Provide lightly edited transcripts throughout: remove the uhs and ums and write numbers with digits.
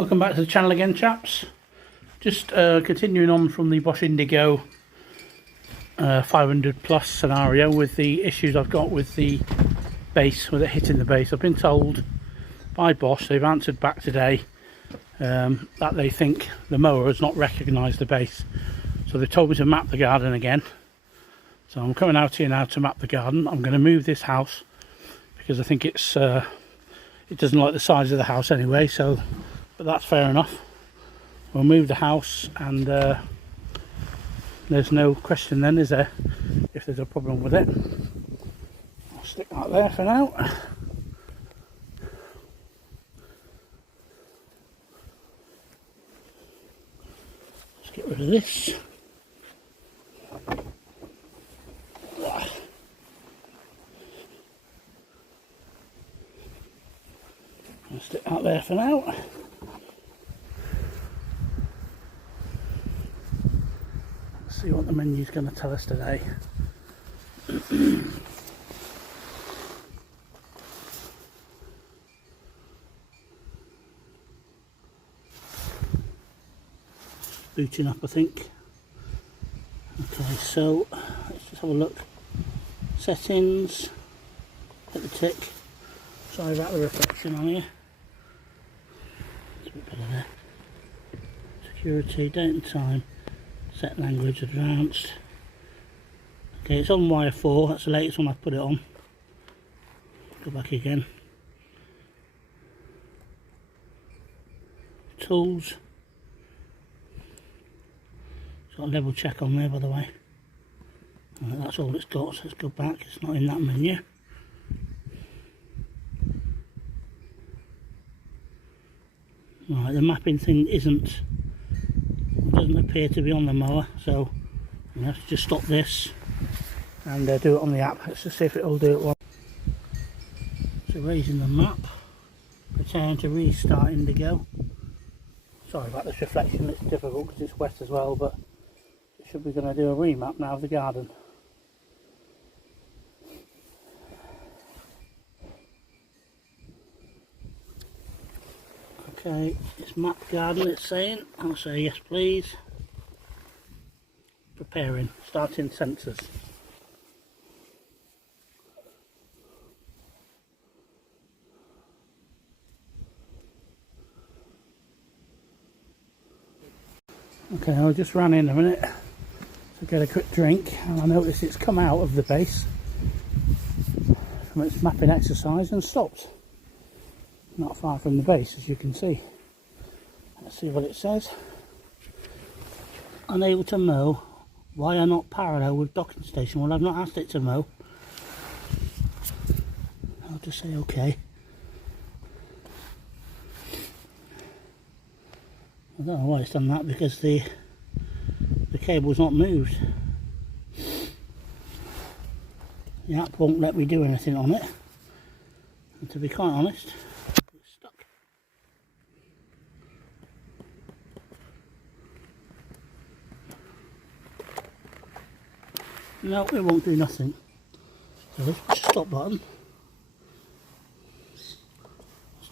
Welcome back to the channel again, chaps. Just continuing on from the Bosch Indigo 500 plus scenario with the issues I've got with the base, with it hitting the base. I've been told by Bosch, they've answered back today, that they think the mower has not recognised the base. So they told me to map the garden again. So I'm coming out here now to map the garden. I'm going to move this house because I think it doesn't like the size of the house anyway, so but that's fair enough. We'll move the house and there's no question then, is there, if there's a problem with it. I'll stick that there for now. Let's get rid of this. I'll stick that there for now. Let's see what the menu's going to tell us today. Booting up, I think. Okay, so let's just have a look. Settings, hit the tick. Sorry about the reflection on here. It's a bit better there. Security, date and time, set language, advanced. Okay, it's on wire 4, that's the latest one I've put it on. Go back again. Tools. It's got a level check on there, by the way. That's all it's got, so let's go back, it's not in that menu. Right, the mapping thing doesn't appear to be on the mower, so you have to just stop this and do it on the app. Let's just see if it'll do it well. So raising the map, preparing to restart Indigo. Sorry about this reflection, it's difficult because it's wet as well, but it should be going to do a remap now of the garden. Okay, it's map garden, it's saying. I'll say yes please. Preparing, starting sensors. Okay, I just ran in a minute to get a quick drink and I noticed it's come out of the base from its mapping exercise and stopped. Not far from the base, as you can see. Let's see what it says. Unable to mow. Why are not parallel with docking station? Well, I've not asked it to mow. I'll just say okay. I don't know why it's done that, because the cable's not moved. The app won't let me do anything on it. And to be quite honest, no, it won't do nothing. So let's push the stop button. Let's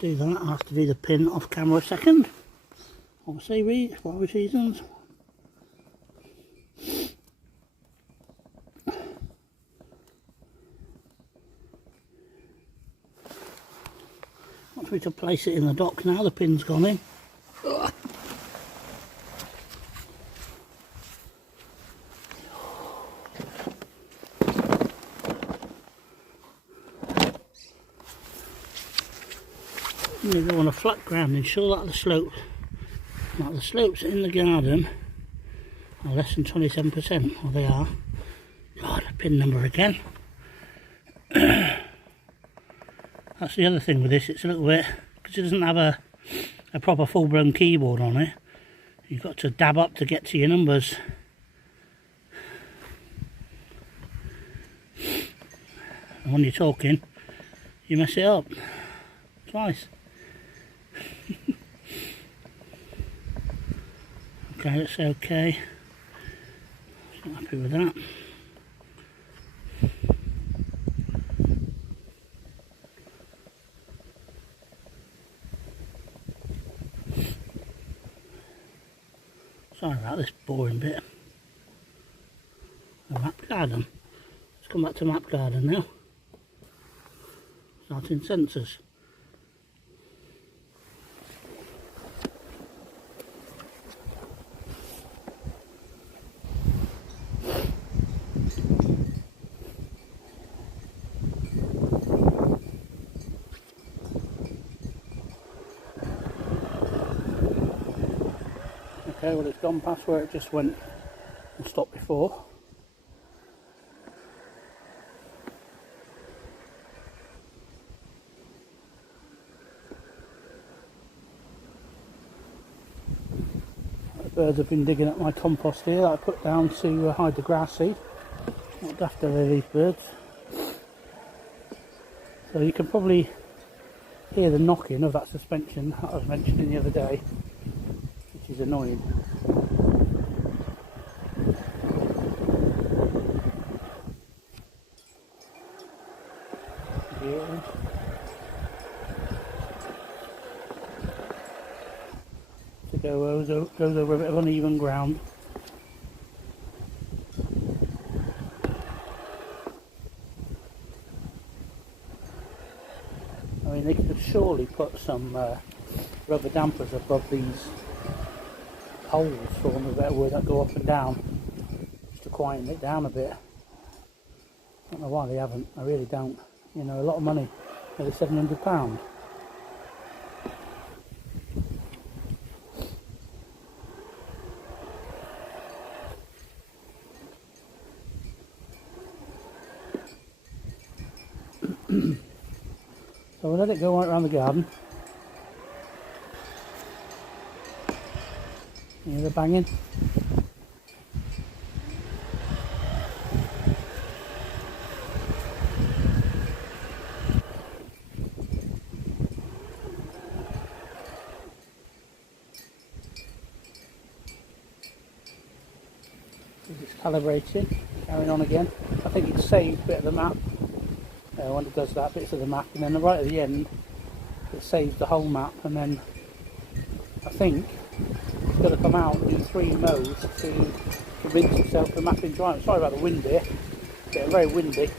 do that. I have to do the pin off camera a second. Obviously, for obvious reasons. Want me to place it in the dock now, the pin's gone in. Ugh. I'm going to go on a flat ground, ensure that the slopes in the garden are less than 27%, well they are. God, a pin number again. That's the other thing with this, it's a little bit, because it doesn't have a proper full-blown keyboard on it, you've got to dab up to get to your numbers. And when you're talking, you mess it up twice. Okay, that's okay. Not happy with that. Sorry about this boring bit. The map garden. Let's come back to map garden now. Starting sensors. Okay, well it's gone past where it just went and stopped before. The birds have been digging up my compost here that I put down to hide the grass seed. Not daft are they, these birds? So you can probably hear the knocking of that suspension that I was mentioning the other day, which is annoying. Yeah. To goes over a bit of uneven ground. I mean, they could have surely put some rubber dampers above these holes, for want of a better word, that go up and down, just to quieten it down a bit. I don't know why they haven't, I really don't. You know, a lot of money, nearly £700. So we'll let it go right around the garden. You hear the banging? Just calibrating, carrying on again. I think it's saved a bit of the map when it does that, bits of the map, and then right at the end it saves the whole map, and then I think it's got to come out in 3 modes to convince itself the mapping's right. Sorry about the wind here, it's getting very windy.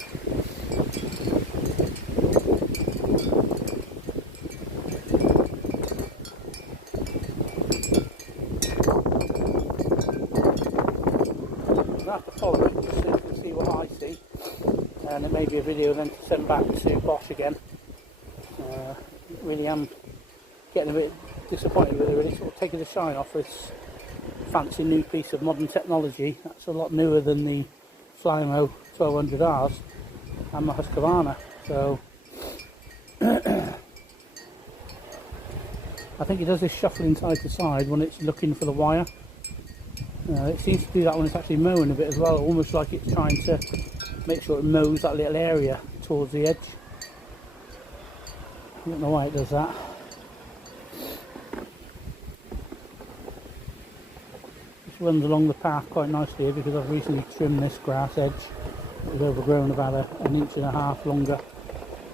I have to follow it just so you can see what I see, and it may be a video then to send back to Bosch again. Really am getting a bit disappointed with it, really, sort of taking the shine off this fancy new piece of modern technology. That's a lot newer than the Flymo 1200Rs and my Husqvarna. So I think it does this shuffling side to side when it's looking for the wire. It seems to do that when it's actually mowing a bit as well, almost like it's trying to make sure it mows that little area towards the edge. I don't know why it does that. This runs along the path quite nicely here because I've recently trimmed this grass edge. It was overgrown about an inch and a half longer,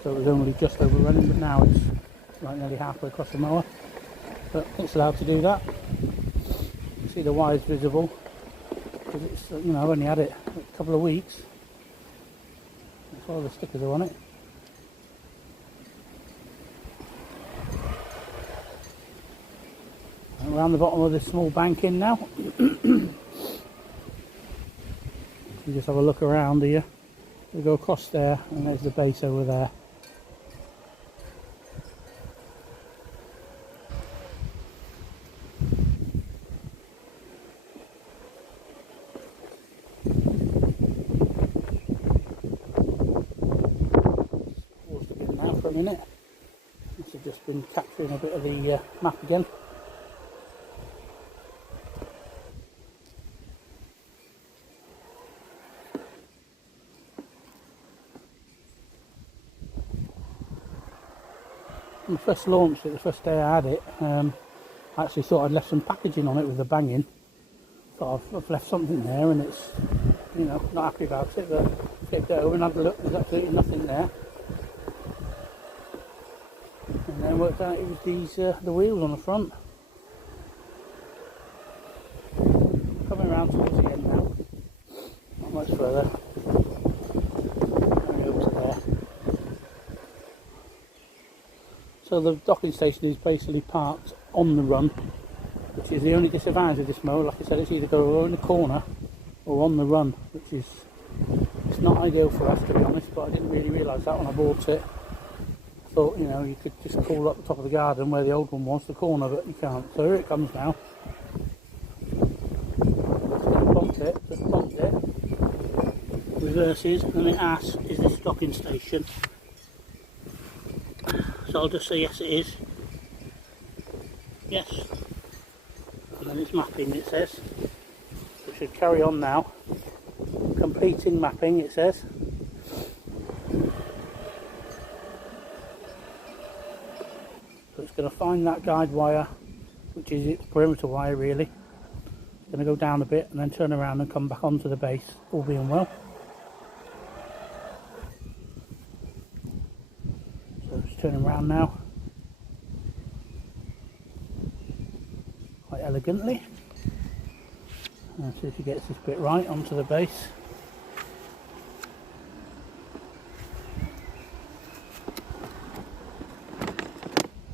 so it was only just overrunning, but now it's like nearly halfway across the mower. But it's allowed to do that. You can see the wires visible because it's, you know, I've only had it a couple of weeks. That's all the stickers are on it. Around the bottom of this small banking now. You just have a look around here. We go across there and there's the base over there. Paused again now for a minute. This has just been capturing a bit of the map again. When I first launched it, the first day I had it, I actually thought I'd left some packaging on it with the banging. Thought I've left something there and it's, you know, not happy about it, but flipped it over and had a look, there's absolutely nothing there. And then worked out it was these, the wheels on the front. So the docking station is basically parked on the run, which is the only disadvantage of this mower. Like I said, it's either go in the corner or on the run, which is, it's not ideal for us, to be honest, but I didn't really realise that when I bought it. I thought, you know, you could just call up the top of the garden where the old one was, the corner, but you can't. So here it comes now. Just going to pump it, reverses, and it asks, is this docking station? So I'll just say yes it is. Yes. And then it's mapping, it says. It should carry on now. Completing mapping, it says. So it's going to find that guide wire, which is its perimeter wire really. It's going to go down a bit and then turn around and come back onto the base, all being well. So it's turning around now. Quite elegantly. And see if he gets this bit right onto the base.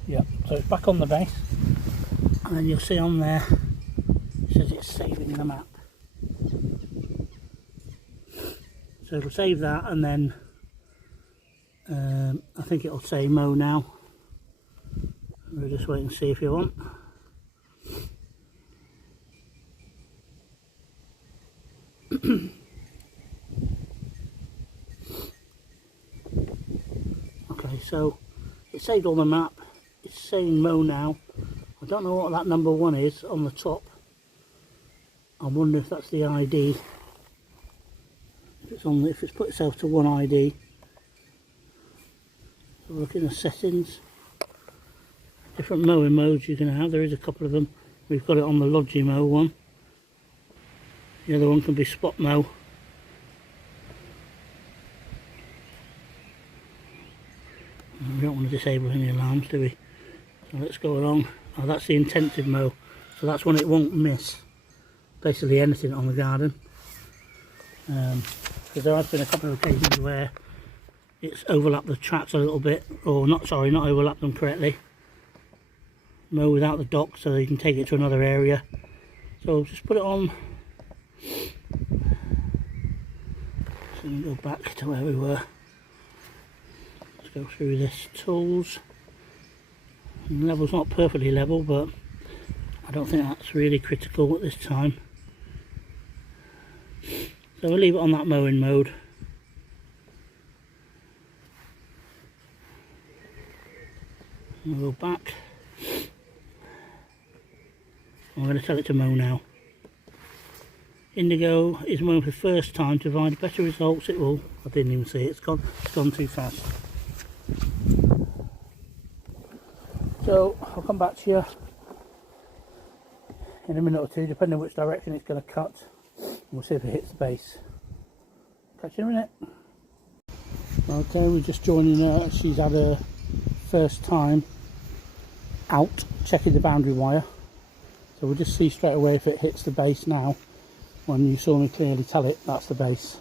Yep, so it's back on the base, and then you'll see on there it says it's saving the map. So it'll save that, and then I think it'll say mow now. We'll just wait and see if you want. Okay, so it saved on the map. It's saying mow now. I don't know what that number 1 is on the top. I wonder if that's the ID. If it's put itself to 1 ID. So look in the settings. Different mowing modes you can have. There is a couple of them. We've got it on the Logimow one. The other one can be spot mow. We don't want to disable any alarms, do we? So let's go along. Oh, that's the intensive mow. So that's when it won't miss basically anything on the garden. Because there has been a couple of occasions where it's overlapped the tracks a little bit, or not overlapped them correctly. Mow without the dock so you can take it to another area. So just put it on. So we go back to where we were. Let's go through this tools. And the level's not perfectly level, but I don't think that's really critical at this time. So we'll leave it on that mowing mode. We'll go back. I'm going to tell it to mow now. Indigo is mowing for the first time. To provide better results it will. I didn't even see it, it's gone too fast. So I'll come back to you in a minute or two, depending on which direction it's going to cut. We'll see if it hits the base. Catch you in a minute. Okay, we're just joining her. She's had her first time out checking the boundary wire. So we'll just see straight away if it hits the base now. When you saw me clearly tell it, that's the base.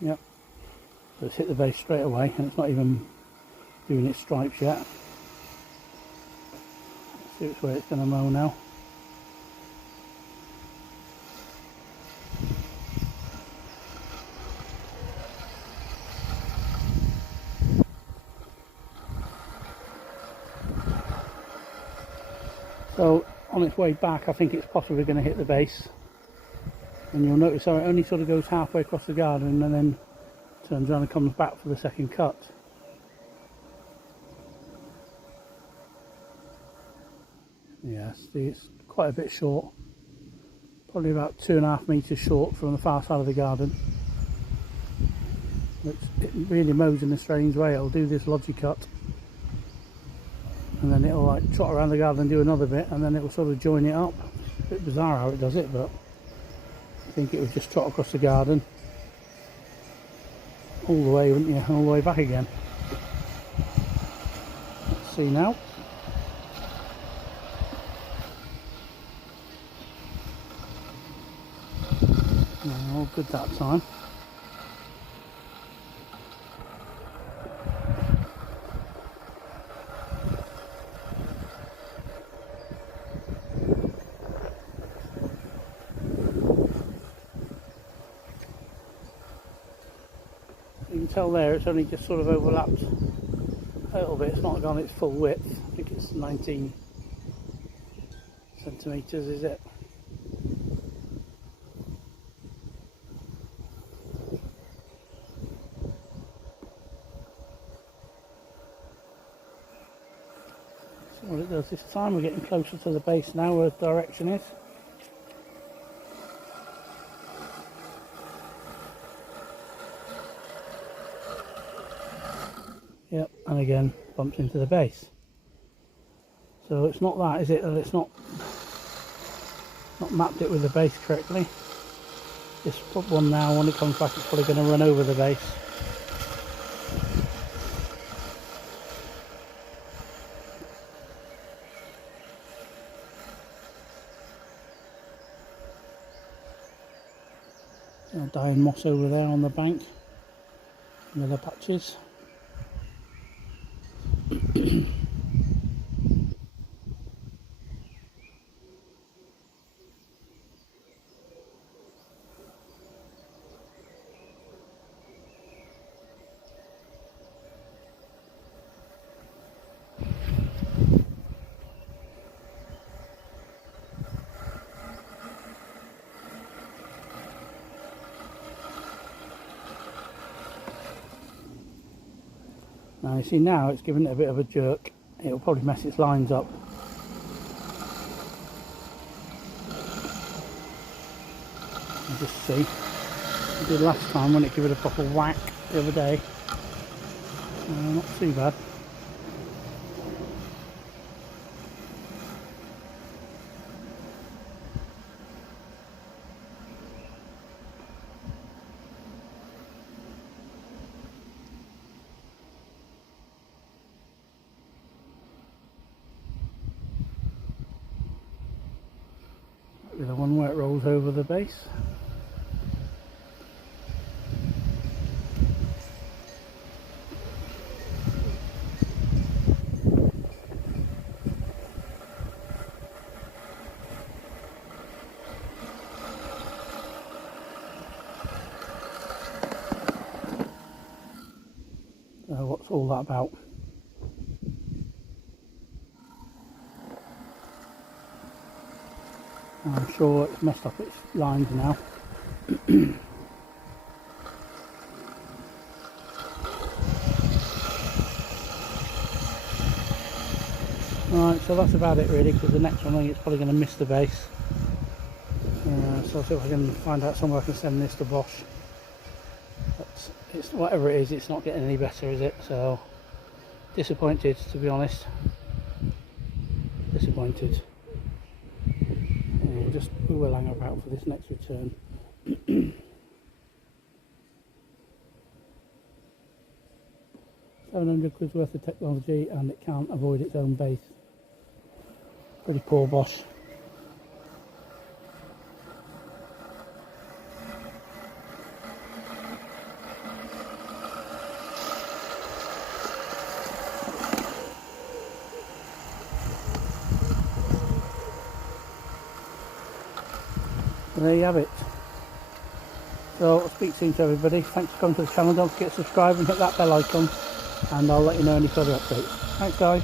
Yep, so it's hit the base straight away, and it's not even doing its stripes yet. Let's see which way it's going to mow now. So on its way back, I think it's possibly going to hit the base. And you'll notice how it only sort of goes halfway across the garden and then turns around and comes back for the second cut. Yes, it's quite a bit short. Probably about 2.5 metres short from the far side of the garden. It really mows in a strange way. It'll do this logi cut, and then it'll like trot around the garden and do another bit, and then it'll sort of join it up. It's a bit bizarre how it does it, but I think it would just trot across the garden all the way, wouldn't you? All the way back again. see now. No, all good that time. You can tell there it's only just sort of overlapped a little bit. It's not gone its full width. I think it's 19 centimetres, is it? So what it does this time, we're getting closer to the base now where the direction is. Yep, and again bumps into the base. So it's not that, is it? That it's not mapped it with the base correctly. Just put one now. When it comes back, it's probably going to run over the base. Dying moss over there on the bank. And other patches. Now you see now it's giving it a bit of a jerk. It'll probably mess its lines up. You just see. I did last time when it gave it a proper whack the other day. Not too bad. The one where it rolls over the base. So what's all that about? I'm sure it's messed up its lines now. Right, so that's about it really, because the next one I think it's probably going to miss the base. So I'll see if I can find out somewhere I can send this to Bosch. But it's whatever it is, it's not getting any better, is it? So disappointed, to be honest. Disappointed. We will hang about for this next return. 700 quid's worth of technology and it can't avoid its own base. Pretty poor Bosch. There you have it. So I'll speak soon to everybody. Thanks for coming to the channel. Don't forget to subscribe and hit that bell icon, and I'll let you know any further updates. Thanks guys.